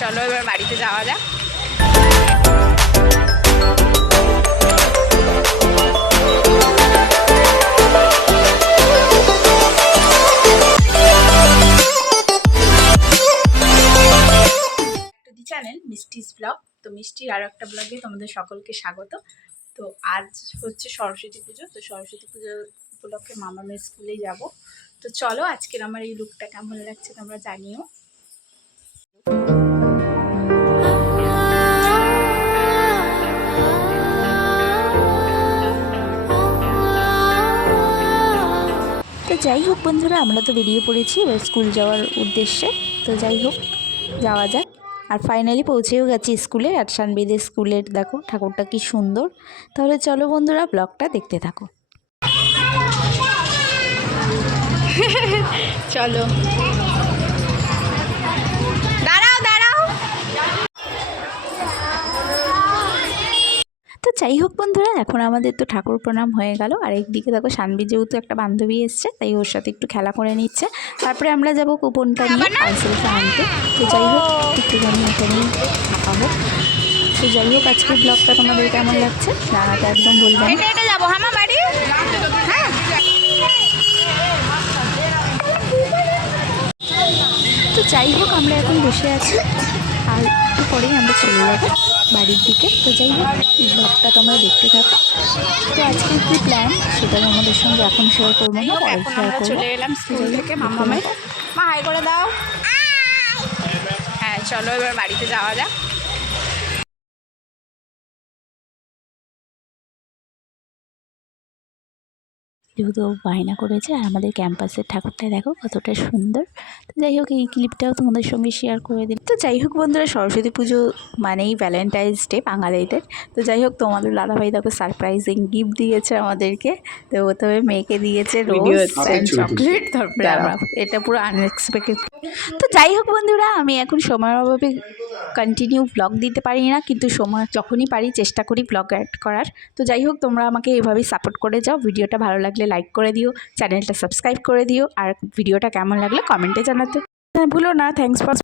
এবার বাড়িতে যাওয়া যাক। চ্যানেল মিষ্টিস ব্লগ তো মিষ্টির আরও একটা ব্লগে তোমাদের সকলকে স্বাগত। তো আজ হচ্ছে সরস্বতী পুজো। তো সরস্বতী পুজো উপলক্ষে মামা মেয়ের স্কুলে যাব। তো চলো, আজকের আমার এই লুকটা কেমন লাগছে তোমরা জানিও। যাই হোক বন্ধুরা, আমরা তো বেরিয়ে পড়েছি, এবার স্কুল যাওয়ার উদ্দেশ্যে। তো যাই হোক, যাওয়া যাক। আর ফাইনালি পৌঁছেও গেছি স্কুলে আর সানবিদের স্কুলের দেখো, ঠাকুরটা কি সুন্দর। তাহলে চলো বন্ধুরা ব্লগটা দেখতে থাকো। চলো। যাই হোক বন্ধুরা এখন আমাদের তো ঠাকুর প্রণাম হয়ে গেল। আর একদিকে দেখো সানবি যেহেতু একটা বান্ধবী এসছে তাই ওর সাথে একটু খেলা করে নিচ্ছে। তারপরে আমরা যাব কুপনটা নিয়ে পার্সেলটা আনতে। তো যাই হোক একটুখানি এখানেই থাকা হোক। তো যাই হোক আজকের ব্লগটা তোমাদের কেমন লাগছে? জানাতে একদম হেঁটে যাব হামা বাড়ি? হ্যাঁ? তো যাই হোক আমরা এখন বসে আছি। আর একটু পরেই আমরা চলে যাব। বাড়ির দিকে। তো যাই হোক এই ব্লগটা তোমরা দেখতে থাকো। তো আজকে কি প্ল্যান সেটা আমাদের সঙ্গে এখন শেয়ার করব না পরে শেয়ার আমরা করব। চলে এলাম স্কুল থেকে। মামা মা হাই করে দাও। হ্যাঁ চলো এবার বাড়িতে যাওয়া যাক। যেহেতু বায়না করেছে আর আমাদের ক্যাম্পাসের ঠাকুরটা দেখো কতটা সুন্দর। তো যাই হোক এই ক্লিপটাও তোমাদের সঙ্গে শেয়ার করে দিন তো যাই হোক বন্ধুরা সরস্বতী পুজো মানেই ভ্যালেন্টাইন্স ডে বাঙালিদের। তো যাই হোক তোমাদের দাদাভাই দেখো সারপ্রাইজিং গিফট দিয়েছে আমাদেরকে। তো প্রথমে মেয়েকে দিয়েছে রোজ চকলেট তারপরে আমরা এটা পুরো আনএক্সপেক্টেড তো যাই হোক বন্ধুরা আমি এখন সময়ের অভাবে কন্টিনিউ ব্লগ দিতে পারি না কিন্তু সময় যখনই পারি চেষ্টা করি ব্লগ অ্যাড করার। তো যাই হোক তোমরা আমাকে এভাবেই সাপোর্ট করে যাও। ভিডিওটা ভালো লাগলে লাইক করে দিও চ্যানেলটা সাবস্ক্রাইব করে দিও, আর ভিডিওটা কেমন লাগল কমেন্টে জানাতে। ভুলো না থ্যাংকস ফর